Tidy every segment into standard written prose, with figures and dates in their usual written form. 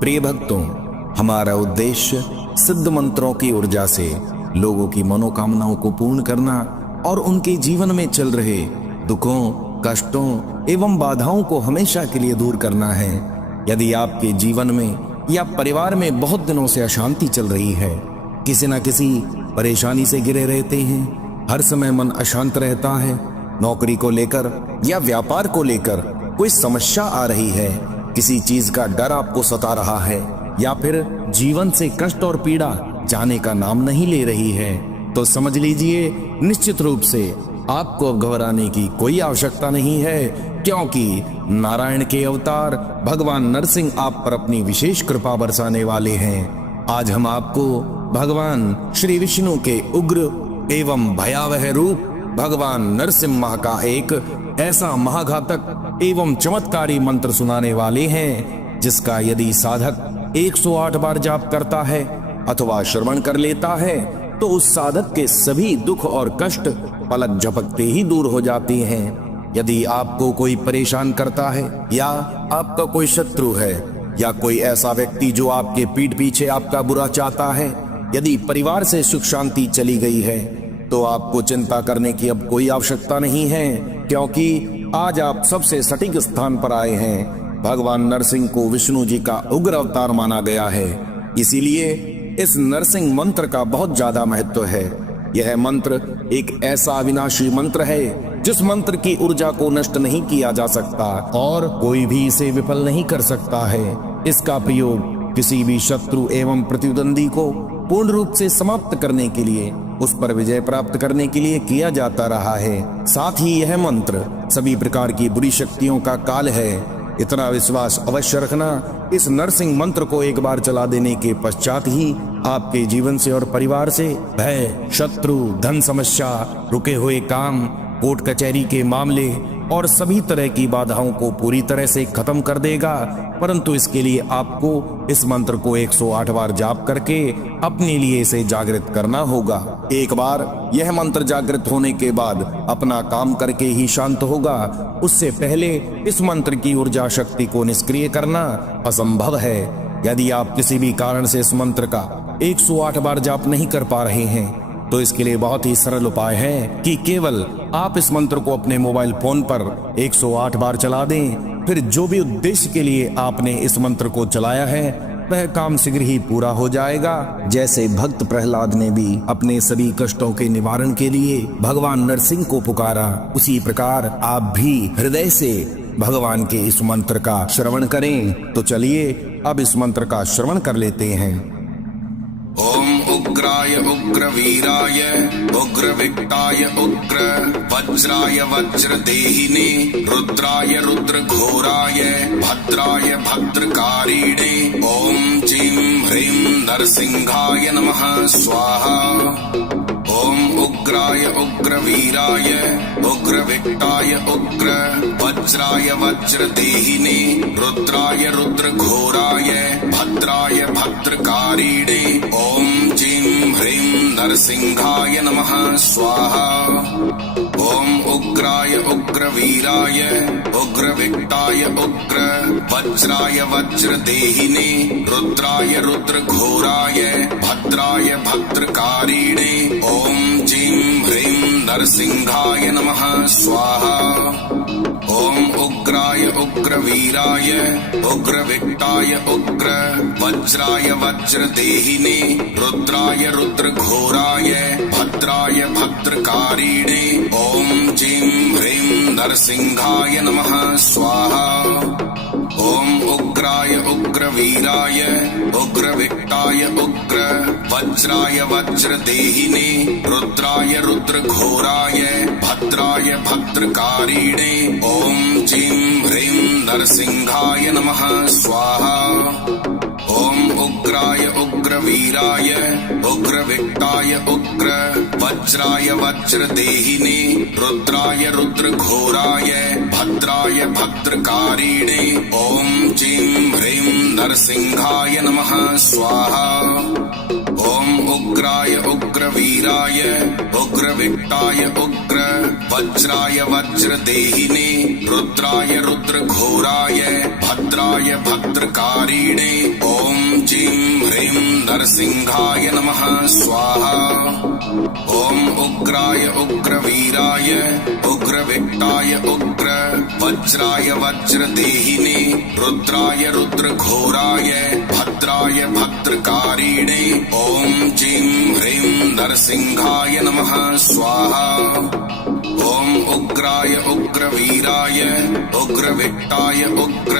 प्रिय भक्तों, हमारा उद्देश्य सिद्ध मंत्रों की ऊर्जा से लोगों की मनोकामनाओं को पूर्ण करना और उनके जीवन में चल रहे दुखों, कष्टों एवं बाधाओं को हमेशा के लिए दूर करना है। यदि आपके जीवन में या परिवार में बहुत दिनों से अशांति चल रही है, किसी न किसी परेशानी से घिरे रहते हैं, हर समय मन अशांत रहता है, नौकरी को लेकर या व्यापार को लेकर कोई समस्या आ रही है, किसी चीज का डर आपको सता रहा है या फिर जीवन से कष्ट और पीड़ा जाने का नाम नहीं ले रही है, तो समझ लीजिए निश्चित रूप से आपको अब घबराने की कोई आवश्यकता नहीं है, क्योंकि नारायण के अवतार भगवान नरसिंह आप पर अपनी विशेष कृपा बरसाने वाले हैं। आज हम आपको भगवान श्री विष्णु के उग्र एवं भयावह रूप भगवान नरसिंह मां का एक ऐसा महाघातक एवं चमत्कारी मंत्र सुनाने वाले हैं, जिसका यदि साधक 108 बार जाप करता है अथवा श्रवण कर लेता है तो उस साधक के सभी दुख और कष्ट पलक झपकते ही दूर हो जाते हैं। यदि आपको कोई परेशान करता है या आपका कोई शत्रु है या कोई ऐसा व्यक्ति जो आपके पीठ पीछे आपका बुरा चाहता है, यदि परिवार से सुख शांति चली गई है, तो आपको चिंता करने की अब कोई आवश्यकता नहीं है, क्योंकि आज आप सबसे सटीक स्थान पर आए हैं। भगवान नरसिंह को विष्णु जी का उग्र अवतार माना गया है, इसीलिए इस नरसिंह मंत्र का बहुत ज्यादा महत्व है। यह मंत्र एक ऐसा अविनाशी मंत्र है जिस मंत्र की ऊर्जा को नष्ट नहीं किया जा सकता और कोई भी इसे विफल नहीं कर सकता है। इसका प्रयोग किसी भी शत्रु एवं प्रतिद्वंदी को पूर्ण रूप से समाप्त करने के लिए, उस पर विजय प्राप्त करने के लिए किया जाता रहा है। साथ ही यह मंत्र सभी प्रकार की बुरी शक्तियों का काल है। इतना विश्वास अवश्य रखना, इस नरसिंह मंत्र को एक बार चला देने के पश्चात ही आपके जीवन से और परिवार से भय, शत्रु, धन समस्या, रुके हुए काम, कोर्ट कचहरी के मामले और सभी तरह की बाधाओं को पूरी तरह से खत्म कर देगा। परंतु इसके लिए आपको इस मंत्र को 108 बार जाप करके अपने लिए इसे जागृत करना होगा। एक बार यह मंत्र जागृत होने के बाद अपना काम करके ही शांत होगा। उससे पहले इस मंत्र की ऊर्जा शक्ति को निष्क्रिय करना असंभव है। यदि आप किसी भी कारण से इस मंत्र का 108 बार जाप नहीं कर पा रहे हैं, तो इसके लिए बहुत ही सरल उपाय है कि केवल आप इस मंत्र को अपने मोबाइल फोन पर 108 बार चला दें। फिर जो भी उद्देश्य के लिए आपने इस मंत्र को चलाया है वह काम शीघ्र ही पूरा हो जाएगा। जैसे भक्त प्रहलाद ने भी अपने सभी कष्टों के निवारण के लिए भगवान नरसिंह को पुकारा, उसी प्रकार आप भी हृदय से भगवान के इस मंत्र का श्रवण करें। तो चलिए अब इस मंत्र का श्रवण कर लेते हैं। ओम उग्राय उग्रवीराय उग्रविक्ताय उग्र वज्राय वज्रदेहिने रुद्राय रुद्रघोराय भद्राय भद्रकारिणे ओम जीं ह्रीं नरसिंहाय नमः स्वाहा। ओम उग्राय उग्रवीराय उग्रविक्ताय उग्र वज्राय वज्रदेहिने रुद्राय रुद्रघोराय भद्राय भद्रकारिणे ओम जीं ह्रीं नरसिंहाय नमः स्वाहा। ओम उग्राय उग्रवीराय उग्रविक्ताय उग्र वज्राय वज्रदेहिने रुद्राय रुद्रघोराय भद्राय भद्रकारिणे ओम जीं ह्रीं नरसिंहाय नमः स्वाहा। ओम उग्राय उग्रवीराय उग्रविक्ताय उग्र वज्राय वज्रदेहिने रुद्राय रुद्रघोराय भद्राय भद्रकारिणे ओम जीं ह्रीं नरसिंहाय नमः स्वाहा। ओम उग्राय उग्रवीराय उग्रविक्ताय उग्र वज्राय वज्रदेहिने रुद्राय रुद्रघोराय भद्राय भद्रकारिणे ओम जीं ह्रीं नरसिंहाय नमः स्वाहा। ओम उग्राय उग्रवीराय उग्रविक्ताय उग्र वज्राय वज्रदेहिने रुद्राय रुद्रघोराय भद्राय भद्रकारिणे ओम जीं ह्रीं नरसिंहाय नमः स्वाहा। ओम उग्राय उग्रवीराय उग्रविक्टाय उग्र वज्राय वज्रदेहिने रुद्राय रुद्रघोराय भद्राय भद्रकारिणे ओम जीं ह्रीं नरसिंहाय नमः स्वाहा। ओम उग्राय उग्रवीराय उग्रविक्टाय उग्र वज्राय वज्रदेहिने रुद्राय रुद्रघोराय भद्राय भद्रकारिणे ओम जीं ह्रीं नरसिंहाय नमः स्वाहा। ओम उग्राय उग्रवीराय उग्रविक्टाय उग्र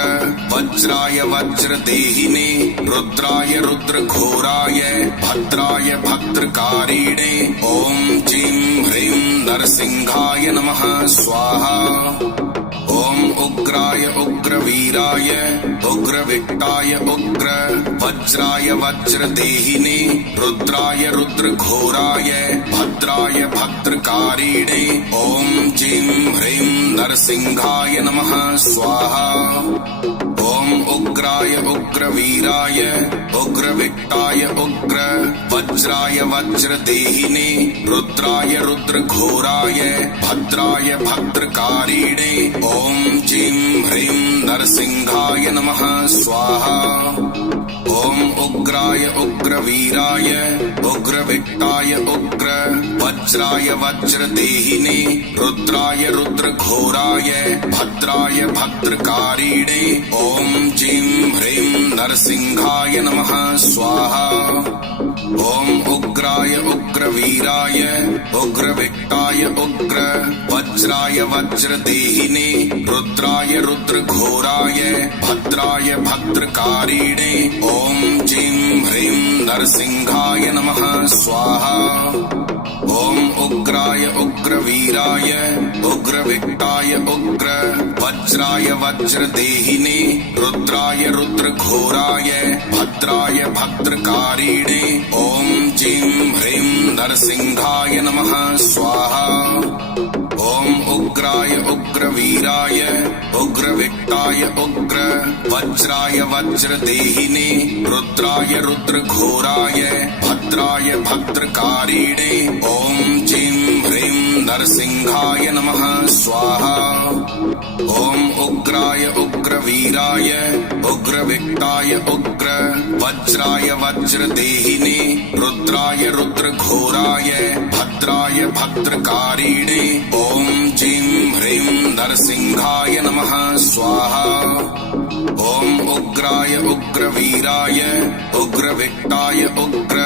वज्राय वज्रदेहिने रुद्राय रुद्रघोराय भद्राय भद्रकारिणे ओम जीं ह्रीं नरसिंहाय नमः स्वाहा। ओम उग्राय उग्रवीराय उग्रविक्टाय उग्र वज्राय वज्रदेहिने रुद्राय रुद्रघोराय भद्राय भद्रकारिणे ओम जीं ह्रीं नरसिंहाय नमः स्वाहा। ओम उग्राय उग्रवीराय उग्रविक्टाय उग्र वज्राय वज्रदेहिने रुद्राय रुद्रघोराय भद्राय भद्रकारिणे ओम जीं ह्रीं नरसिंहाय नमः स्वाहा। ओम उग्राय उग्रवीराय उग्रविक्टाय उग्र वज्राय वज्रदेहिने रुद्राय रुद्रघोराय भद्राय भद्रकारिणे ओम जीं ह्रीं नरसिंहाय नमः स्वाहा। ओम उग्राय उग्रवीराय उग्रविक्टाय उग्र वज्राय वज्रदेहिने रुद्राय रुद्रघोराय भद्राय भद्रकारिणे ओम जीं ह्रीं नरसिंहाय नमः स्वाहा। ओम उग्राय उग्रवीराय उग्रविक्टाय उग्र वज्राय वज्रदेहिने रुद्राय रुद्रघोराय भद्राय भद्रकारिणे ओम जीं ह्रीं नरसिंहाय नमः स्वाहा। ओम उग्राय उग्रवीराय उग्रविक्टाय उग्र वज्राय वज्रदेहिने रुद्राय रुद्रघोराय भद्राय भद्रकारिणे ओम जीं ह्रीं नरसिंहाय नमः स्वाहा। ओम उग्राय उग्रवीराय उग्रविक्टाय उग्र वज्राय वज्रदेहिने रुद्राय रुद्रघोराय भद्राय भद्रकारिणे ओम जीं ह्रीं नरसिंहाय नमः स्वाहा। ओम उग्राय उग्रवीराय उग्रविक्टाय उग्र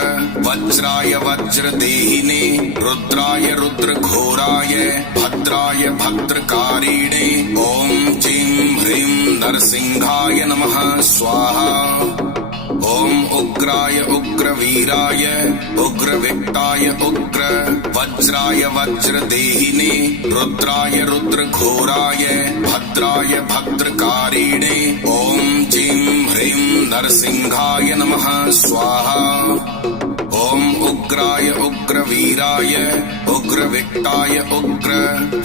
वज्राय वज्रदेहिने रुद्राय रुद्रघोराय भद्राय भद्रकारिणे ओम जीं ह्रीं नरसिंहाय नमः स्वाहा। ओम उग्राय उग्रवीराय उग्रविक्टाय उग्र वज्राय वज्रदेहिने रुद्राय रुद्रघोराय भद्राय भद्रकारिणे ओम जीं ह्रीं नरसिंहाय नमः स्वाहा। ओम उग्राय उग्रवीराय उग्रविक्टाय उग्र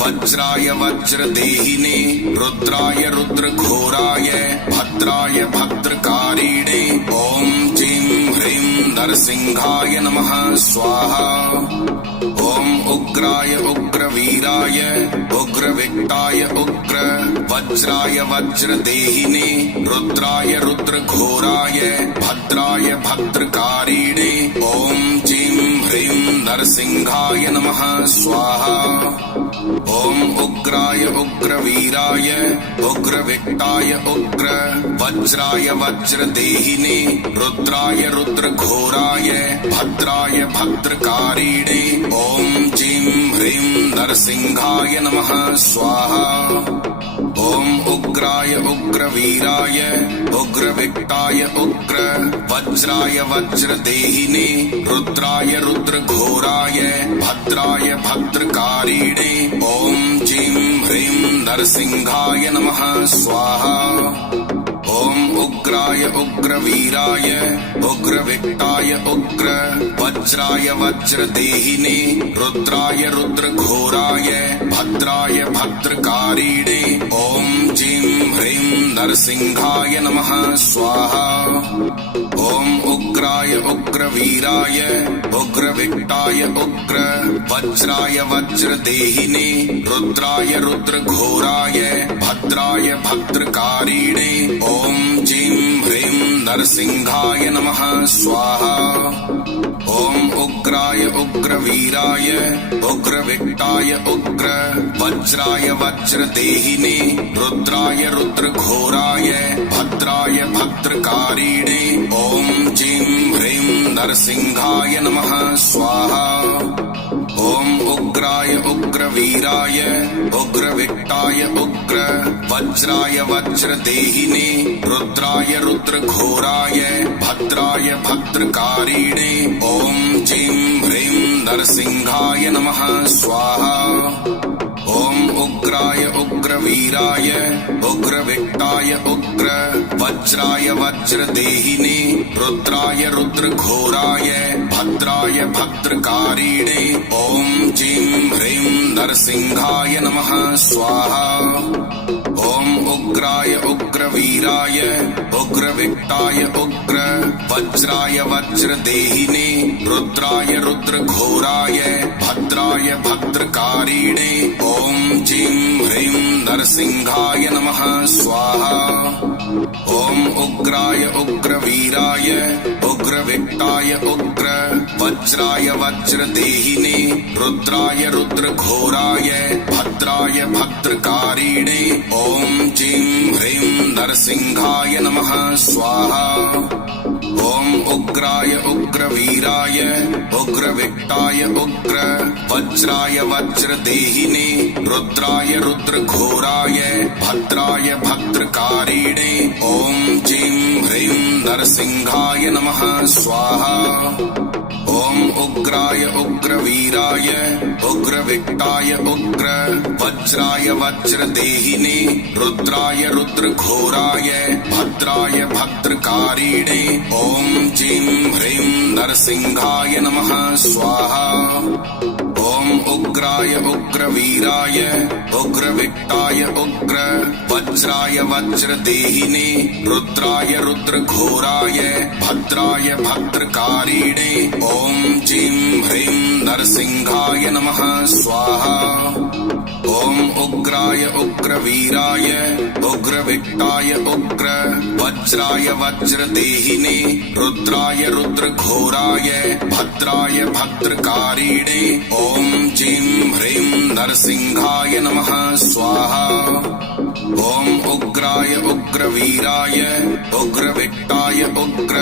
वज्राय वज्रदेहिने रुद्राय रुद्रघोराय भद्राय भद्रकारिणे ओम जीं ह्रीं नरसिंहाय नमः स्वाहा। ओम उग्राय उग्रवीराय उग्रविक्टाय उग्र वज्राय वज्रदेहिने रुद्राय रुद्रघोराय भद्राय भद्रकारिणे ओम जीं ह्रीं नरसिंहाय नमः स्वाहा। ओम उग्राय उग्रवीराय उग्रविक्टाय उग्र वज्राय वज्रदेहिने रुद्राय रुद्रघोराय भद्राय भद्रकारिणे ओम जीं ह्रीं नरसिंहाय नमः स्वाहा। ओम उग्राय उग्रवीराय उग्रविक्टाय उग्र वज्राय वज्रदेहिने रुद्राय रुद्रघोराय भद्राय भद्रकारिणे ओम जीं ह्रीं नरसिंहाय नमः स्वाहा। ओम उग्राय उग्रवीराय उग्रविक्टाय उग्र वज्राय वज्रदेहिने रुद्राय रुद्रघोराय भद्राय भद्रकारिणे ओम जीं ह्रीं नरसिंहाय नमः स्वाहा। ॐ उग्राय उग्रवीराय उग्रविक्टाय उग्र वज्राय वज्रदेहिने रुद्राय रुद्रघोराय भद्राय भद्रकारिणे ॐ जीं ह्रीं नरसिंहाय नमः स्वाहा। ॐ उग्राय उग्रवीराय उग्रविक्टाय उग्र वज्राय वज्रदेहिने रुद्राय रुद्रघोराय भद्राय भद्रकारिणे ॐ जीं ह्रीं नरसिंहाय नमः स्वाहा। ॐ उग्राय उग्रवीराय उग्रविक्टाय उग्र वज्राय वज्रदेहिने रुद्राय रुद्रघोराय भद्राय भद्रकारिणे ॐ जीं ह्रीं नरसिंहाय नमः स्वाहा। ॐ उग्राय उग्रवीराय उग्रविक्टाय उग्र वज्राय वज्रदेहिने रुद्राय रुद्रघोराय भद्राय भद्रकारिणे ॐ जीं ह्रीं नरसिंहाय नमः स्वाहा। ॐ उग्राय उग्रवीराय उग्रविक्टाय उग्र वज्राय वज्रदेहिने रुद्राय रुद्रघोराय भद्राय भद्रकारिणे ॐ जीं ह्रीं नरसिंहाय नमः स्वाहा। ॐ उग्राय उग्रवीराय उग्रविक्टाय उग्र वज्राय वज्रदेहिने रुद्राय रुद्रघोराय भद्राय भद्रकारिणे ॐ जीं ह्रीं नरसिंहाय नमः स्वाहा। ॐ उग्राय उग्रवीराय उग्रविक्टाय उग्र वज्राय वज्रदेहिने रुद्राय रुद्रघोराय भद्राय भद्रकारिणे ॐ जीं ह्रीं नरसिंहाय नमः स्वाहा। ॐ उग्राय उग्रवीराय उग्रविक्टाय उग्र वज्राय वज्रदेहिने रुद्राय रुद्रघोराय भद्राय भद्रकारिणे ॐ जीं ह्रीं नरसिंहाय नमः स्वाहा। ॐ उग्राय उग्रवीराय उग्रविक्टाय उग्र वज्राय वज्रदेहिने रुद्राय रुद्रघोराय भद्राय भद्रकारिणे ॐ जीं ह्रीं नरसिंहाय नमः स्वाहा। ॐ उग्राय उग्रवीराय उग्रविक्टाय उग्र वज्राय वज्रदेहिने रुद्राय रुद्रघोराय भद्राय भद्रकारिणे ॐ जीं ह्रीं नरसिंहाय नमः स्वाहा। ॐ उग्राय उग्रवीराय उग्रविक्टाय उग्र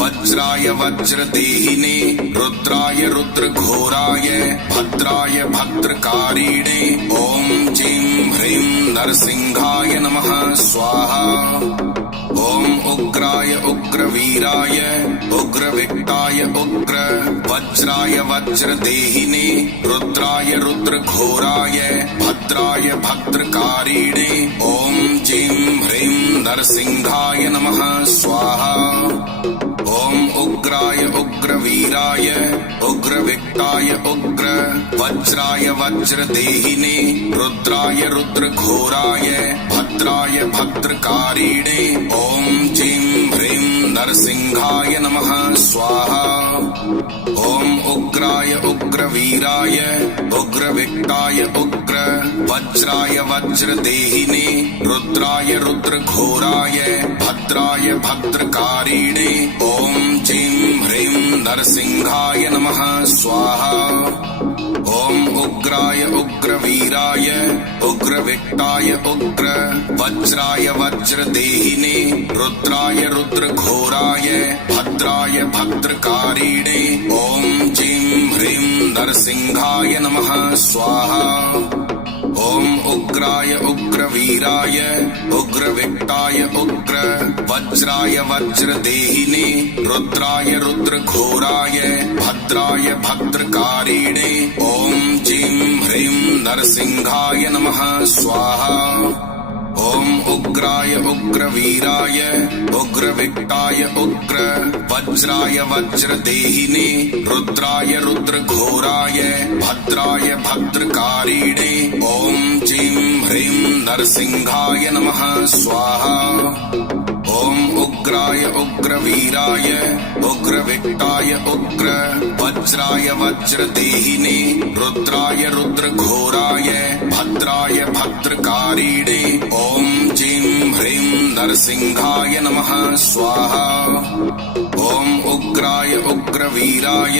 वज्राय वज्रदेहिने रुद्राय रुद्रघोराय भद्राय भद्रकारिणे ॐ जीं ह्रीं नरसिंहाय नमः स्वाहा। ॐ उग्राय उग्रवीराय उग्रविक्टाय उग्र वज्राय वज्रदेहिने रुद्राय रुद्रघोराय भद्राय भद्रकारिणे ॐ जीं ह्रीं नरसिंहाय नमः स्वाहा। ॐ उग्राय उग्रवीराय उग्रविक्टाय उग्र वज्राय वज्रदेहिने रुद्राय रुद्रघोराय भद्राय भद्रकारिणे ॐ जीं ह्रीं नरसिंहाय नमः स्वाहा। ॐ उग्राय उग्रवीराय उग्रविक्टाय उग्र वज्राय वज्रदेहिने रुद्राय रुद्रघोराय भद्राय भद्रकारिणे ॐ जीं ह्रीं नरसिंहाय नमः स्वाहा। ॐ उग्राय उग्रवीराय उग्रविक्टाय उग्र वज्राय वज्रदेहिने रुद्राय रुद्रघोराय भद्राय भद्रकारिणे ॐ जीं ह्रीं नरसिंहाय नमः स्वाहा। ॐ उग्राय उग्रवीराय उग्रविक्टाय उग्र वज्राय वज्रदेहिने रुद्राय रुद्रघोराय भद्राय भद्रकारिणे ॐ जीं ह्रीं नरसिंहाय नमः स्वाहा। ॐ उग्राय उग्रवीराय उग्रविक्टाय उग्र वज्राय वज्रदेहिने रुद्राय रुद्रघोराय भद्राय भद्रकारिणे ॐ जीं ह्रीं नरसिंहाय नमः स्वाहा। ॐ उग्राय उग्रवीराय उग्रविक्टाय उग्र वज्राय वज्रदेहिने रुद्राय रुद्रघोराय भद्राय भद्रकारिणे ॐ जीं ह्रीं नरसिंहाय नमः स्वाहा। ॐ उग्राय उग्रवीराय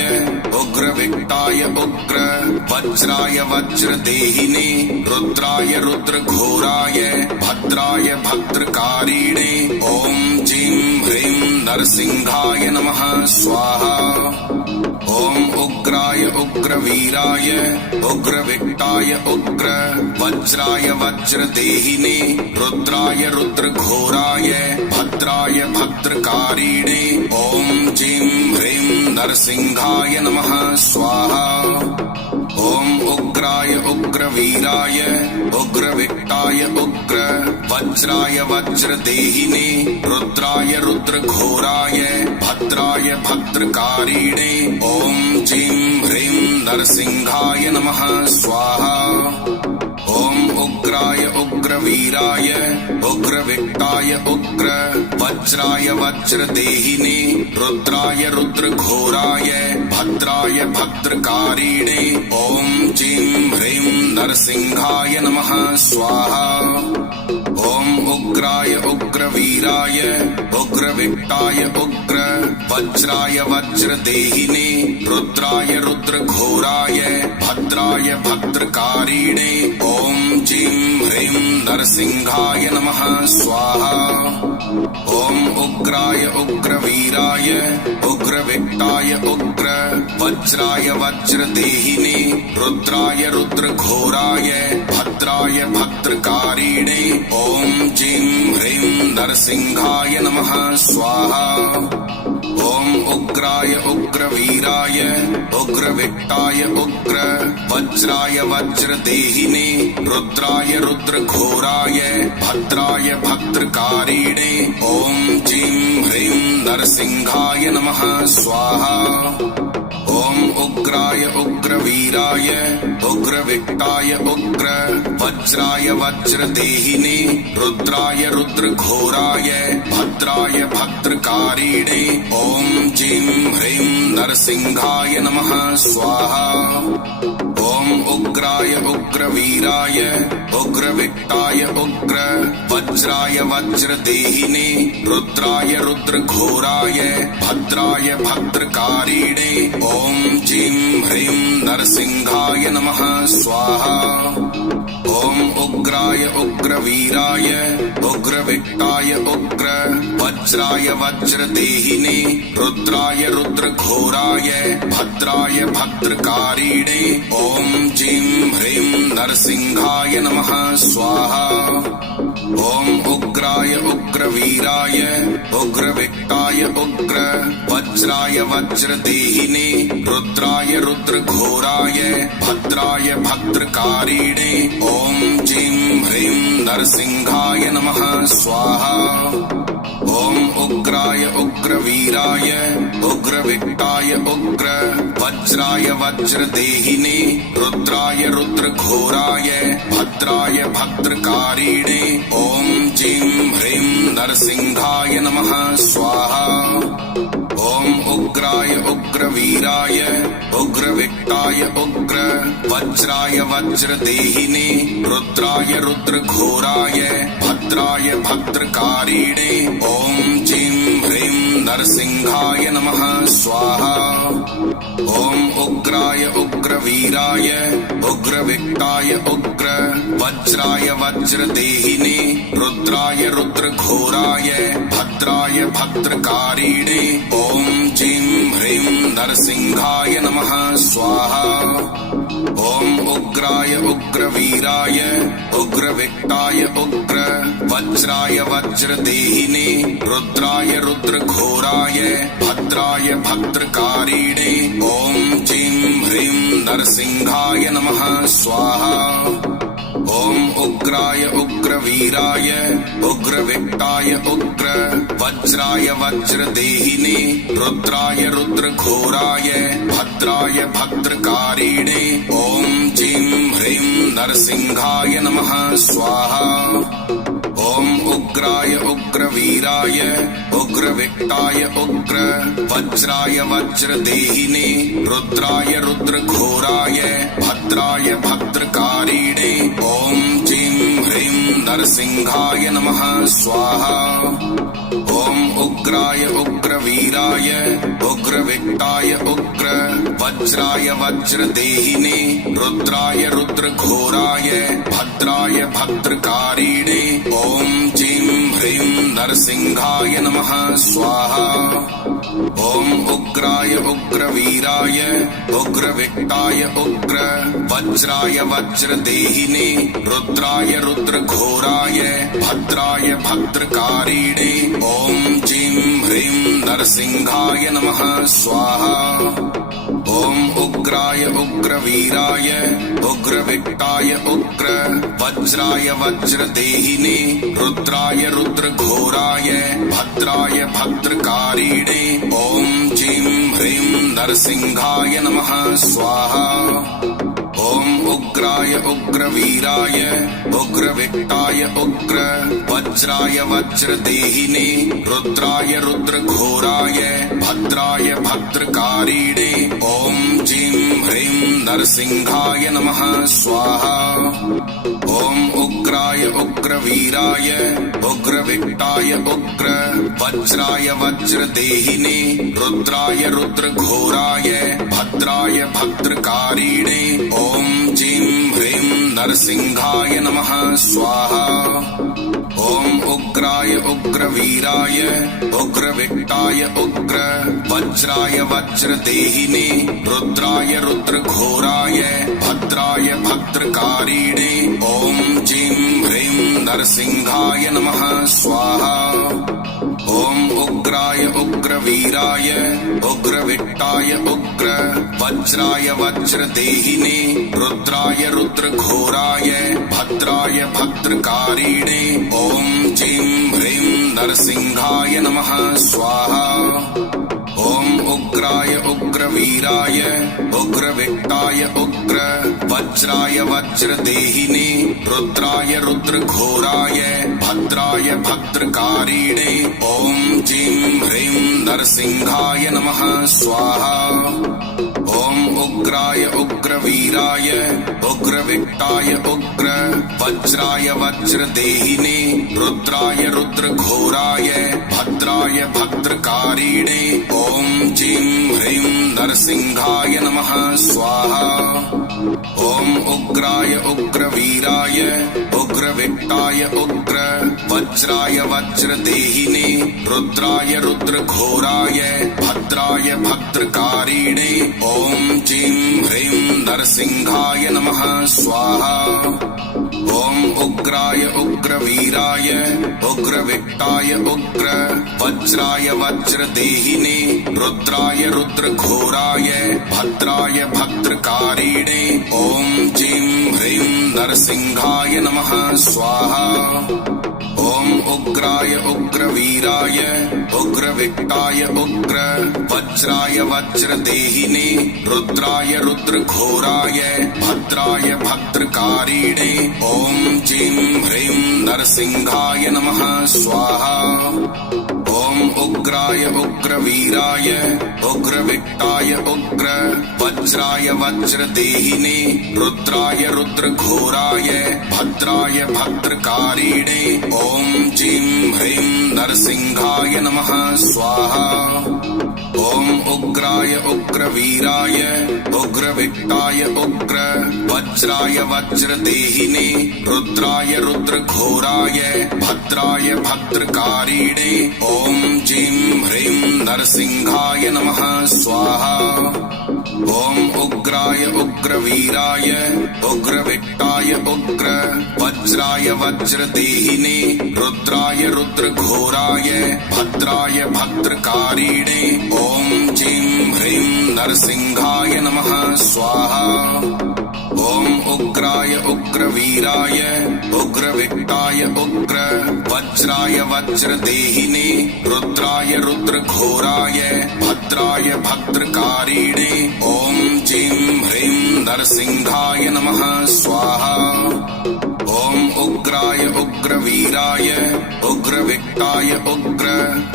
उग्रविक्टाय उग्र वज्राय वज्रदेहिने रुद्राय रुद्रघोराय भद्राय भद्रकारिणे ॐ जीं ह्रीं नरसिंहाय नमः स्वाहा। ॐ उग्राय उग्रवीराय उग्रविक्टाय उग्र वज्राय वज्रदेहिने रुद्राय रुद्रघोराय भद्राय भद्रकारिणे ॐ जीं ह्रीं नरसिंहाय नमः स्वाहा। ॐ उग्राय उग्रवीराय उग्रविक्टाय उग्र वज्राय वज्रदेहिने रुद्राय रुद्रघोराय भद्राय भद्रकारिणे ॐ जीं ह्रीं नरसिंहाय नमः स्वाहा। ॐ उग्राय उग्रवीराय उग्रविक्टाय उग्र वज्राय वज्रदेहिने रुद्राय रुद्रघोराय भद्राय भद्रकारिणे ॐ जीं ह्रीं नरसिंहाय नमः स्वाहा। ॐ उग्राय उग्रवीराय उग्रविक्टाय उग्र वज्राय वज्रदेहिने रुद्राय रुद्रघोराय भद्राय भद्रकारिणे ॐ जीं ह्रीं नरसिंहाय नमः स्वाहा। ॐ उग्राय उग्रवीराय उग्रविक्टाय उग्र वज्राय वज्रदेहिने रुद्राय रुद्रघोराय भद्राय भद्रकारिणे ॐ जीं ह्रीं नरसिंहाय नमः स्वाहा। ॐ उग्राय उग्रवीराय उग्रविक्टाय उग्र वज्राय वज्रदेहिने रुद्राय रुद्रघोराय भद्राय भद्रकारिणे ॐ जीं ह्रीं नरसिंहाय नमः स्वाहा। ॐ उग्राय उग्रवीराय उग्रविक्टाय उग्र वज्राय वज्रदेहिने रुद्राय रुद्रघोराय भद्राय भद्रकारिणे ॐ जीं ह्रीं नरसिंहाय नमः स्वाहा। ॐ उग्राय उग्रवीराय उग्रविक्टाय उग्र वज्राय वज्रदेहिने रुद्राय रुद्रघोराय भद्राय भद्रकारिणे ॐ जीं ह्रीं नरसिंहाय नमः स्वाहा। ॐ उग्राय उग्रवीराय उग्रविक्टाय उग्र वज्राय वज्रदेहिने रुद्राय रुद्रघोराय भद्राय भद्रकारिणे ॐ जीं ह्रीं नरसिंहाय नमः स्वाहा। ॐ उग्राय उग्रवीराय उग्रविक्टाय उग्र वज्राय वज्रदेहिने रुद्राय रुद्रघोराय भद्राय भद्रकारिणे ॐ जीं ह्रीं नरसिंहाय नमः स्वाहा। ॐ उग्राय उग्रवीराय उग्रविक्टाय उग्र वज्राय वज्रदेहिने रुद्राय रुद्रघोराय भद्राय भद्रकारिणे ॐ जीं ह्रीं नरसिंहाय नमः स्वाहा। ॐ उग्राय उग्रवीराय उग्रविक्टाय उग्र वज्राय वज्रदेहिने रुद्राय रुद्रघोराय भद्राय भद्रकारिणे ॐ जीं ह्रीं नरसिंहाय नमः स्वाहा। ॐ उग्राय उग्रवीराय उग्रविक्टाय उग्र वज्राय वज्रदेहिने रुद्राय रुद्रघोराय भद्राय भद्रकारिणे ॐ जीं ह्रीं नरसिंहाय नमः स्वाहा। ॐ उग्राय उग्रवीराय उग्रविक्टाय उग्र वज्राय वज्रदेहिने रुद्राय रुद्रघोराय भद्राय भद्रकारिणे ॐ जीं ह्रीं नरसिंहाय नमः स्वाहा। ओम उग्राय उग्रवीराय उग्रविक्टाय उग्र वज्राय वज्रदेहिने रुद्राय रुद्रघोराय भद्राय भद्रकारिणे ओम जीं ह्रीं नरसिंहाय नमः स्वाहा। ओम उग्राय उग्रवीराय उग्रविक्टाय उग्र वज्राय वज्रदेहिने रुद्राय रुद्रघोराय भद्राय भद्रकारिणे ओम जीं ह्रीं नरसिंहाय नमः स्वाहा। ओम उग्राय उग्रवीराय उग्रविक्टाय उग्र वज्राय वज्रदेहिने रुद्राय रुद्रघोराय भद्राय भद्रकारिणे ओम जीं ह्रीं नरसिंहाय नमः स्वाहा। ओम उग्राय उग्रवीराय उग्रविक्टाय उग्र वज्राय वज्रदेहिने रुद्राय रुद्रघोराय भद्राय भद्रकारिणे ओम जीं ह्रीं नरसिंहाय नमः स्वाहा। ओम उग्राय उग्रवीराय उग्रविक्टाय उग्र वज्राय वज्रदेहिने रुद्राय रुद्रघोराय भद्राय भद्रकारिणे ओम जीं ह्रीं नरसिंहाय नमः स्वाहा। ओम उग्राय उग्रवीराय उग्रविक्टाय उग्र वज्राय वज्रदेहिने रुद्राय रुद्रघोराय भद्राय भद्रकारिणे ओम जीं ह्रीं नरसिंहाय नमः स्वाहा। ओम उग्राय उग्रवीराय उग्रविक्टाय उग्र वज्राय वज्रदेहिने रुद्राय रुद्रघोराय भद्राय भद्रकारिणे ओम जीं ह्रीं नरसिंहाय नमः स्वाहा। ओम उग्राय उग्रवीराय उग्रविक्टाय उग्र वज्राय वज्रदेहिने रुद्राय रुद्रघोराय भद्राय भद्रकारिणे ओम जीं ह्रीं नरसिंहाय नमः स्वाहा। ओम उग्राय उग्रवीराय उग्रविक्टाय उग्र वज्राय वज्रदेहिने रुद्राय रुद्रघोराय भद्राय भद्रकारिणे ओम जीं ह्रीं नरसिंहाय नमः स्वाहा। ओम उग्राय उग्रवीराय उग्रविक्टाय उग्र वज्राय वज्रदेहिने रुद्राय रुद्रघोराय भद्राय भद्रकारिणे ओम जीं ह्रीं नरसिंहाय नमः स्वाहा। ओम उग्राय उग्रवीराय उग्रविक्टाय उग्र वज्राय वज्रदेहिने रुद्राय रुद्रघोराय भद्राय भद्रकारिणे ओम जीं ह्रीं नरसिंहाय नमः स्वाहा। ओम उग्राय उग्रवीराय उग्रविक्टाय उग्र वज्राय वज्रदेहिने रुद्राय रुद्रघोराय भद्राय भद्रकारिणे ओम जीं ह्रीं नरसिंहाय नमः स्वाहा। ओम उग्राय उग्रवीराय उग्रविक्टाय उग्र वज्राय वज्रदेहिने रुद्राय रुद्रघोराय भद्राय भद्रकारिणे ओम जीं ह्रीं नरसिंहाय नमः स्वाहा। ओम उग्राय उग्रवीराय उग्रविक्टाय उग्र वज्राय वज्रदेहिने रुद्राय रुद्रघोराय भद्राय भद्रकारिणे ओम जीं ह्रीं नरसिंहाय नमः स्वाहा। ओम उग्राय उग्रवीराय उग्रविक्टाय उग्र वज्राय वज्रदेहिने रुद्राय रुद्रघोराय भद्राय भद्रकारिणे ओम जीं ह्रीं नरसिंहाय नमः स्वाहा। ओम उग्राय उग्रवीराय उग्रविक्टाय उग्र वज्राय वज्रदेहिने रुद्राय रुद्रघोराय भद्राय भद्रकारिणे ओम जीं ह्रीं नरसिंहाय नमः स्वाहा। ओम उग्राय उग्रवीराय उग्रविक्टाय उग्र वज्राय वज्रदेहिने रुद्राय रुद्रघोराय भद्राय भद्रकारिणे ओम जीं ह्रीं नरसिंहाय नमः स्वाहा। ॐ उग्राय उग्रवीराय उग्रविक्ताय उग्र वज्राय वज्रदेहिने रुद्राय रुद्रघोराय भद्राय भद्रकारिणे ॐ जीं ह्रीं नरसिंहाय नमः स्वाहा। ॐ उग्राय उग्रवीराय उग्रविक्ताय उग्र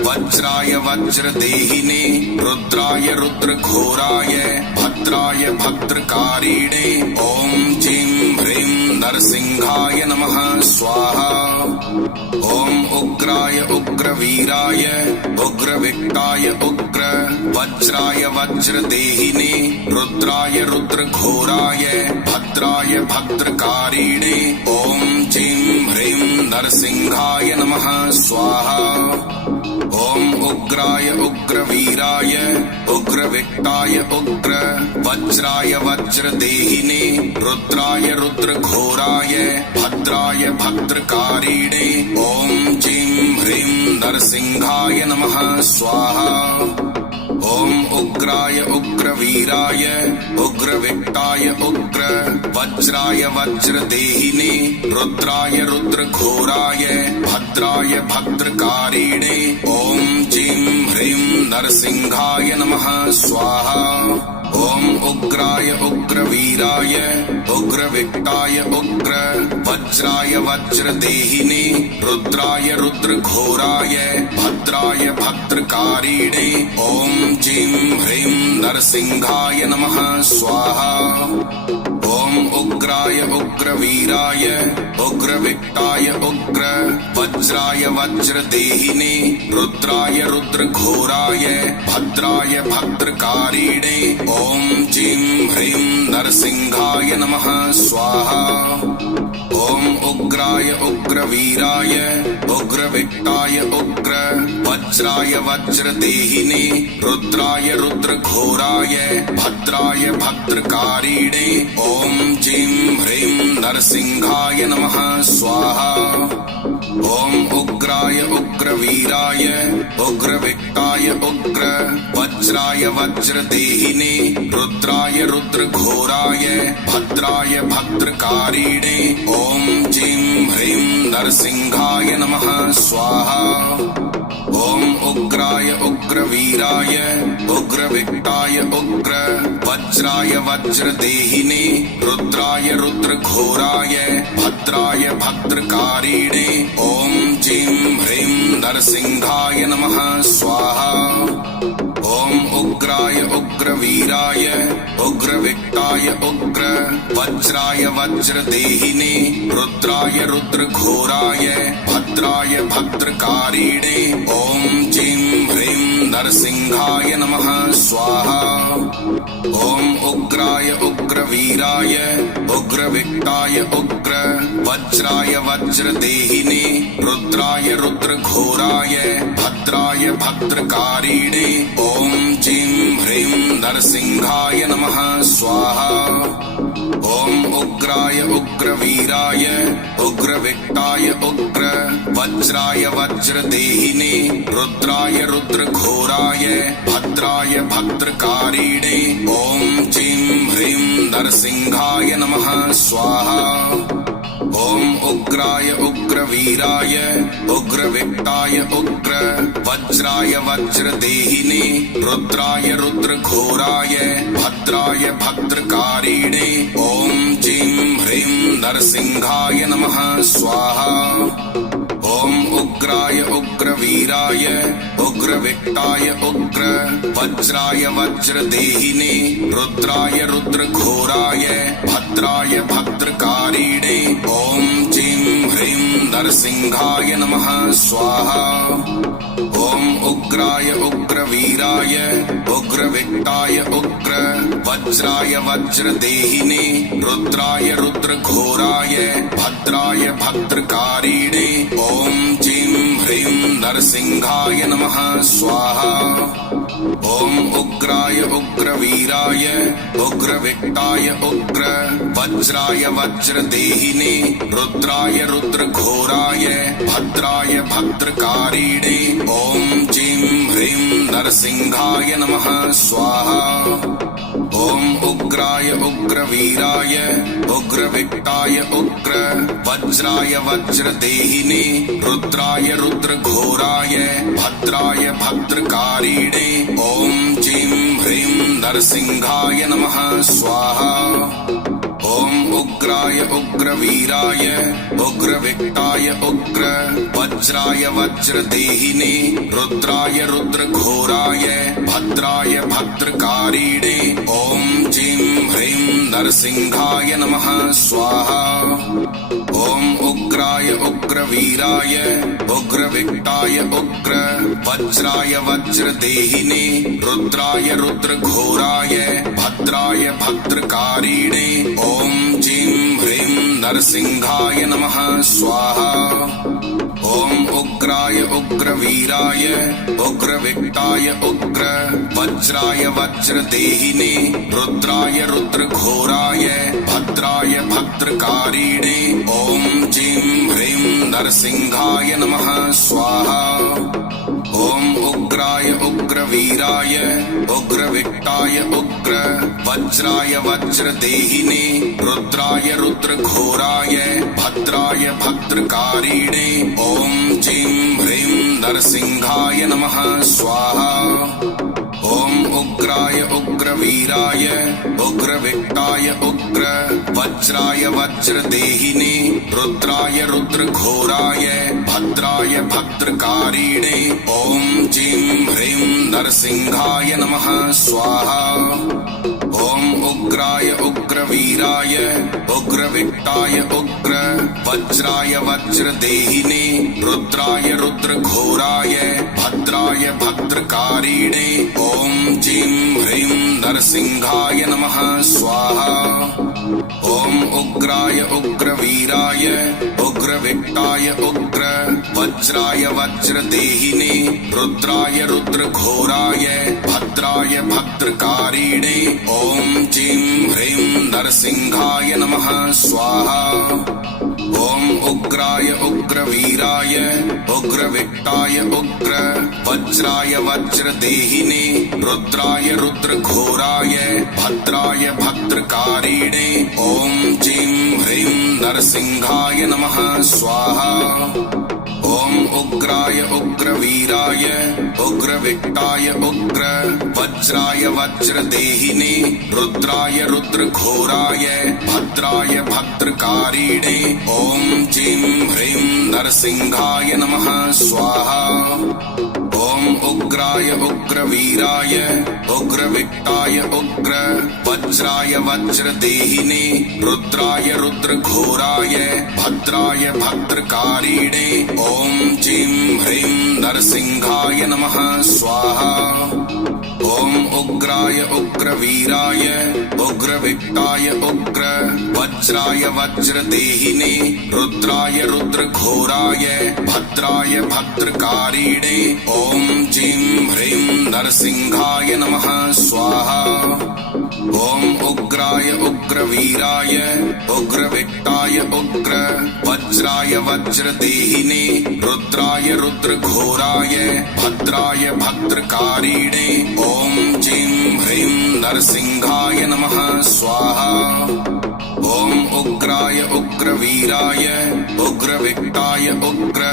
वज्राय वज्रदेहिने रुद्राय रुद्रघोराय भद्राय भद्रकारिणे ॐ जीं ह्रीं नरसिंहाय नमः स्वाहा। ॐ उग्राय उग्रवीराय उग्रविक्ताय उग्र वज्राय वज्रदेहिने रुद्राय रुद्रघोराय भद्राय भद्रकारिणे ॐ जीं ह्रीं नरसिंहाय नमः स्वाहा। ॐ उग्राय उग्रवीराय उग्रविक्ताय उग्र वज्राय वज्रदेहिने रुद्राय रुद्रघोराय भद्राय भद्रकारिणे ॐ जीं ह्रीं नरसिंहाय नमः स्वाहा। ॐ उग्राय उग्रवीराय उग्रविक्ताय उग्र वज्राय वज्रदेहिने रुद्राय रुद्रघोराय भद्राय भद्रकारिणे ॐ जीं ह्रीं नरसिंहाय नमः स्वाहा। ॐ उग्राय उग्रवीराय उग्रविक्ताय उग्र वज्राय वज्रदेहिने रुद्राय रुद्रघोराय भद्राय भद्रकारिणे ॐ जीं ह्रीं नरसिंहाय नमः स्वाहा। ॐ उग्राय उग्रवीराय उग्रविक्ताय उग्र वज्राय वज्रदेहिने रुद्राय रुद्रघोराय भद्राय भद्रकारिणे ॐ जीं ह्रीं नरसिंहाय नमः स्वाहा। ॐ उग्राय उग्रवीराय उग्रविक्ताय उग्र वज्राय वज्रदेहिने रुद्राय रुद्रघोराय भद्राय भद्रकारिणे ॐ जीं ह्रीं नरसिंहाय नमः स्वाहा। ॐ उग्राय उग्रवीराय उग्रविक्ताय उग्र वज्राय वज्रदेहिने रुद्राय रुद्रघोराय भद्राय भद्रकारिणे ॐ जीं ह्रीं नरसिंहाय नमः स्वाहा। ॐ उग्राय उग्रवीराय उग्रविक्ताय उग्र वज्राय वज्रदेहिने रुद्राय रुद्रघोराय भद्राय भद्रकारिणे ॐ जीं ह्रीं नरसिंहाय नमः स्वाहा। ॐ उग्राय उग्रवीराय उग्रविक्ताय उग्र वज्राय वज्रदेहिने रुद्राय रुद्रघोराय भद्राय भद्रकारिणे ॐ जीं ह्रीं नरसिंहाय नमः स्वाहा। ॐ उग्राय उग्रवीराय उग्रविक्ताय उग्र वज्राय वज्रदेहिने रुद्राय रुद्रघोराय भद्राय भद्रकारिणे ॐ जीं ह्रीं नरसिंहाय नमः स्वाहा। ॐ उग्राय उग्रवीराय उग्रविक्ताय उग्र वज्राय वज्रदेहिने रुद्राय रुद्रघोराय भद्राय भद्रकारिणे ॐ जीं ह्रीं नरसिंहाय नमः स्वाहा। ॐ उग्राय उग्रवीराय उग्रविक्ताय उग्र वज्राय वज्रदेहिने रुद्राय रुद्रघोराय भद्राय भद्रकारिणे ॐ जीं ह्रीं नरसिंहाय नमः स्वाहा। ॐ उग्राय उग्रवीराय उग्रविक्ताय उग्र वज्राय वज्रदेहिने रुद्राय रुद्रघोराय भद्राय भद्रकारिणे ॐ जीं ह्रीं नरसिंहाय नमः स्वाहा। ॐ उग्राय उग्रवीराय उग्रविक्ताय उग्र वज्राय वज्रदेहिने रुद्राय रुद्रघोराय भद्राय भद्रकारिणे ॐ जीं ह्रीं नरसिंहाय नमः स्वाहा। ॐ उग्राय उग्रवीराय उग्रविक्ताय उग्र वज्राय वज्रदेहिने रुद्राय रुद्रघोराय भद्राय भद्रकारिणे ॐ जीं ह्रीं नरसिंहाय नमः स्वाहा। ॐ उग्र उग्राय उग्रवीराय उग्रविक्ताय उग्र वज्राय वज्रदेहिने रुद्राय रुद्रघोराय भद्राय भद्रकारिणे ओम जीं ह्रीं नरसिंहाय नमः स्वाहा। ओम उग्राय उग्रवीराय उग्रविक्ताय उग्र वज्राय वज्रदेहिने रुद्राय रुद्रघोराय भद्राय भद्रकारिणे ओम जीं ह्रीं नरसिंहाय नमः स्वाहा। ओम उग्राय उग्रवीराय उग्रविक्ताय उग्र वज्राय वज्रदेहिने रुद्राय रुद्रघोराय भद्राय भद्रकारिणे ओम जीं ह्रीं नरसिंहाय नमः स्वाहा। ओम उग्राय उग्रवीराय उग्रविक्ताय उग्र वज्राय वज्रदेहिने रुद्राय रुद्रघोराय भद्राय भद्रकारिणे ओम जीं ह्रीं नरसिंहाय नमः स्वाहा। ओम उग्राय उग्रवीराय उग्रविक्ताय उग्र वज्राय वज्रदेहिने रुद्राय रुद्रघोराय भद्राय भद्रकारिणे ओम जीं ह्रीं नरसिंहाय नमः स्वाहा। ओम उग्राय उग्रवीराय उग्रविक्ताय उग्र वज्राय वज्रदेहिने रुद्राय रुद्रघोराय भद्राय भद्रकारिणे ओम जीं ह्रीं नरसिंहाय नमः स्वाहा। ओम उग्राय उग्रवीराय उग्रविक्ताय उग्र वज्राय वज्रदेहिने रुद्राय रुद्रघोराय भद्राय भद्रकारिणे ओम जीं ह्रीं नरसिंहाय नमः स्वाहा। ओम उग्राय उग्रवीराय उग्रविक्ताय उग्र वज्राय वज्रदेहिने रुद्राय रुद्रघोराय भद्राय भद्रकारिणे ओम जीं ह्रीं नरसिंहाय नमः स्वाहा। ओम उग्राय उग्रवीराय उग्रविक्ताय उग्र वज्राय वज्रदेहिने रुद्राय रुद्रघोराय भद्राय भद्रकारिणे ओम जीं ह्रीं नरसिंहाय नमः स्वाहा। ओम उग्राय उग्रवीराय उग्रविक्ताय उग्र वज्राय वज्रदेहिने रुद्राय रुद्रघोराय भद्राय भद्रकारिणे ओम जीं ह्रीं नरसिंहाय नमः स्वाहा। ओम उग्राय उग्रवीराय उग्रविक्ताय उग्र वज्राय वज्रदेहिने रुद्राय रुद्रघोराय भद्राय भद्रकारिणे ओम जीं ह्रीं नरसिंहाय नमः स्वाहा। ओम उग्राय उग्रवीराय उग्रविक्ताय उग्र वज्राय वज्रदेहिने रुद्राय रुद्रघोराय भद्राय भद्रकारिणे ओम जीं ह्रीं नरसिंहाय नमः स्वाहा। ओम उग्राय उग्रवीराय उग्रविक्ताय उग्र वज्राय वज्रदेहिने रुद्राय रुद्रघोराय भद्राय भद्रकारिणे ओम जीं ह्रीं नरसिंहाय नमः स्वाहा। ओम उग्राय उग्रवीराय उग्रविक्ताय उग्र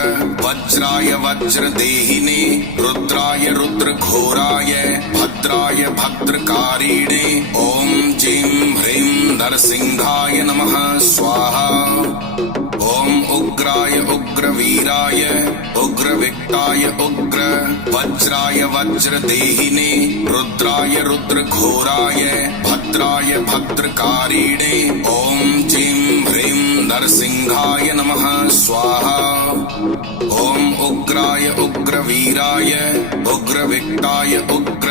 वज्राय वज्रदेहिने रुद्राय रुद्रघोराय भद्राय भद्रकारिणे ओम जीं ह्रीं नरसिंहाय नमः स्वाहा। ओम उग्राय उग्रवीराय उग्रविक्ताय उग्र वज्राय वज्रदेहिने रुद्राय रुद्रघोराय भद्राय भद्रकारिणे ओम जीं ह्रीं नरसिंहाय नमः स्वाहा। ओम उग्राय उग्रवीराय उग्रविक्ताय उग्र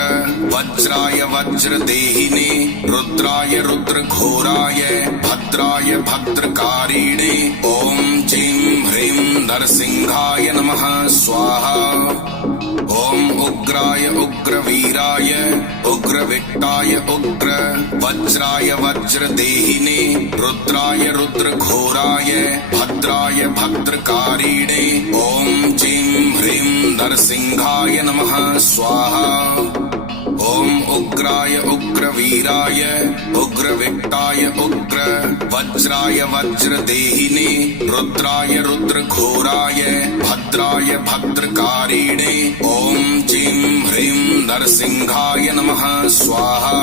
वज्राय वज्रदेहिने रुद्राय रुद्रघोराय भद्राय भद्रकारिणे ओम जीं ह्रीं नरसिंहाय नमः स्वाहा। ओम उग्राय उग्रवीराय उग्रविक्ताय उग्र वज्राय वज्रदेहिने रुद्राय रुद्रघोराय भद्राय भद्रकारिणे ओम जीं ह्रीं नरसिंहाय नमः स्वाहा। ओम उग्राय उग्र उग्रवीराय उग्रविक्ताय उग्र वज्राय वज्रदेहिने रुद्राय रुद्रघोराय भद्राय भद्रकारिणे ओम जीं ह्रीं नरसिंहाय नमः स्वाहा।